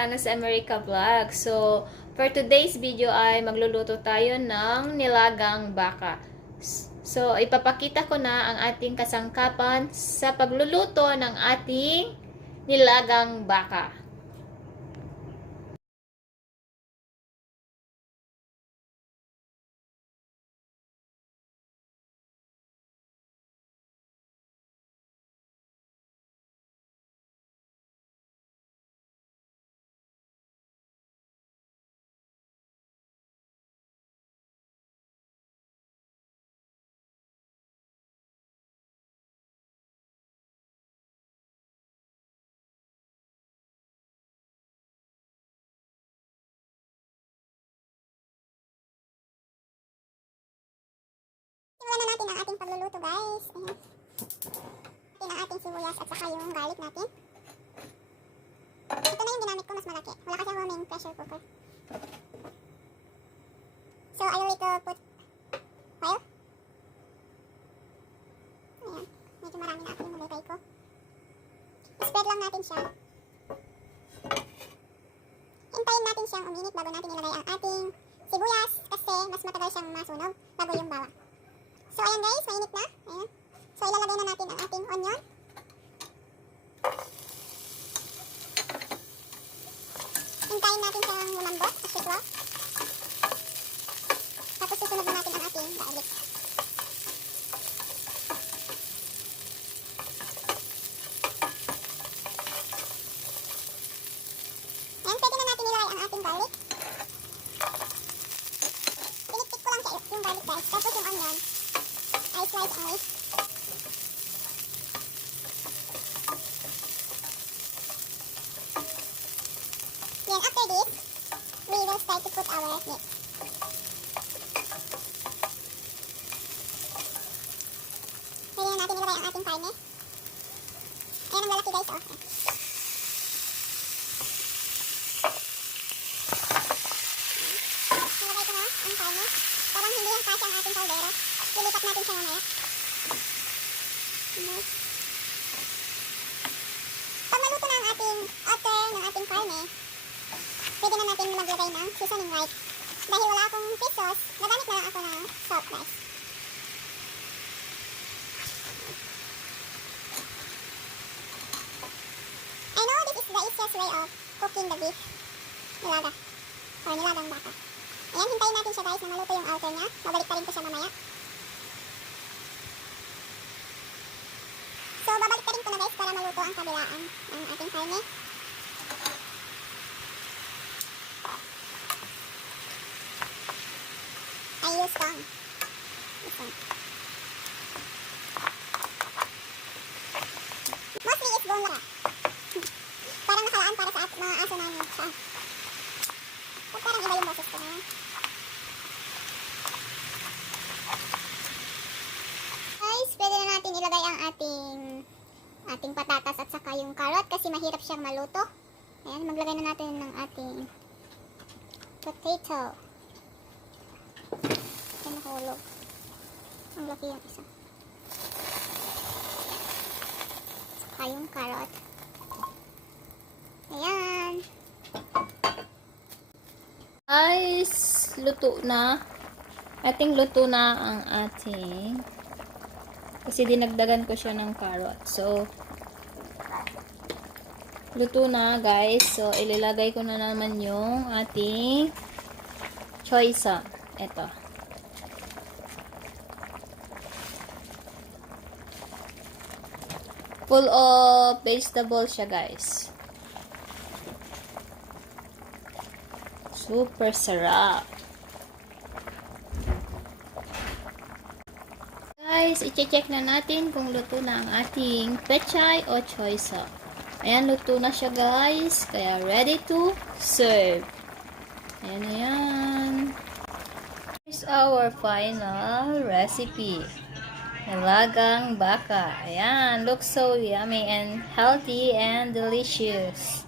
Kana sa America Vlog. So, for today's video ay magluluto tayo ng nilagang baka. So, ipapakita ko na ang ating kasangkapan sa pagluluto ng ating nilagang baka. Simulan na natin ang ating pagluluto, guys. Ayan. Natin ang ating sibuyas at saka yung garlic natin. Ito na yung ginamit ko, mas malaki. Wala kasi ako may pressure cooker. So, I will put oil. Ayan. Medyo marami na ako yung nalagay ko. Spread lang natin siya. Hintayin natin siyang uminit bago natin ilagay ang ating sibuyas kasi mas matagal siyang masunog bago yung bawang. So, ayan guys, mainit na. Ayan. So, ilalagay na natin ang ating onion. Hintayin natin siyang lumambot as usual. Tapos susunod na natin ang ating garlic. Ayan, pwede na natin ilagay ang ating garlic. Pinikpik ko lang siya yung garlic guys. Tapos yung onion ay slice only. Then after this, we will start to put our meat. Pwede na natin ilagay ang ating karne. Ayan ang lalaki guys, oh. Nilagay ko na ang karne. Parang hindi yung kasya ang ating kaldero. Lilipat natin siya mamaya. Pag maluto na ang ating outer ng ating karne, pwede na natin maglagay ng seasoning white. Dahil wala akong fish sauce, nagamit na lang ako ng salt, guys. I know this is the easiest way of cooking the beef nilaga or nilagang baka. Ayan, hintayin natin siya guys na maluto yung outer niya. Babalik pa rin ko siya mamaya. So, babalik pa rin ko na guys para maluto ang kabilaan ng ating karne. I use tongue. This one. Mostly it's bone wala. Parang nakalaan para sa mga aso namin siya. So, parang iba yung boses ko ngayon. Guys, pwede na natin ilagay ang ating patatas at saka yung carrot kasi mahirap siyang maluto. Ayan, maglagay na natin ng ating potato. Ayan, nakahulog. Ang laki yung isa. Saka yung carrot. Ayan. Guys, luto na. Ating luto na ang ating kasi dinagdagan ko siya ng carrot. So, luto na guys. So, ilalagay ko na naman yung ating choy sauce. Ito. Full of vegetable siya guys. Super sarap. Guys, i-check na natin kung luto na ang ating pechay o choy sauce. Ayan, luto na siya guys. Kaya ready to serve. Ayan na yan. Here's our final recipe. Nilagang baka. Ayan, looks so yummy and healthy and delicious.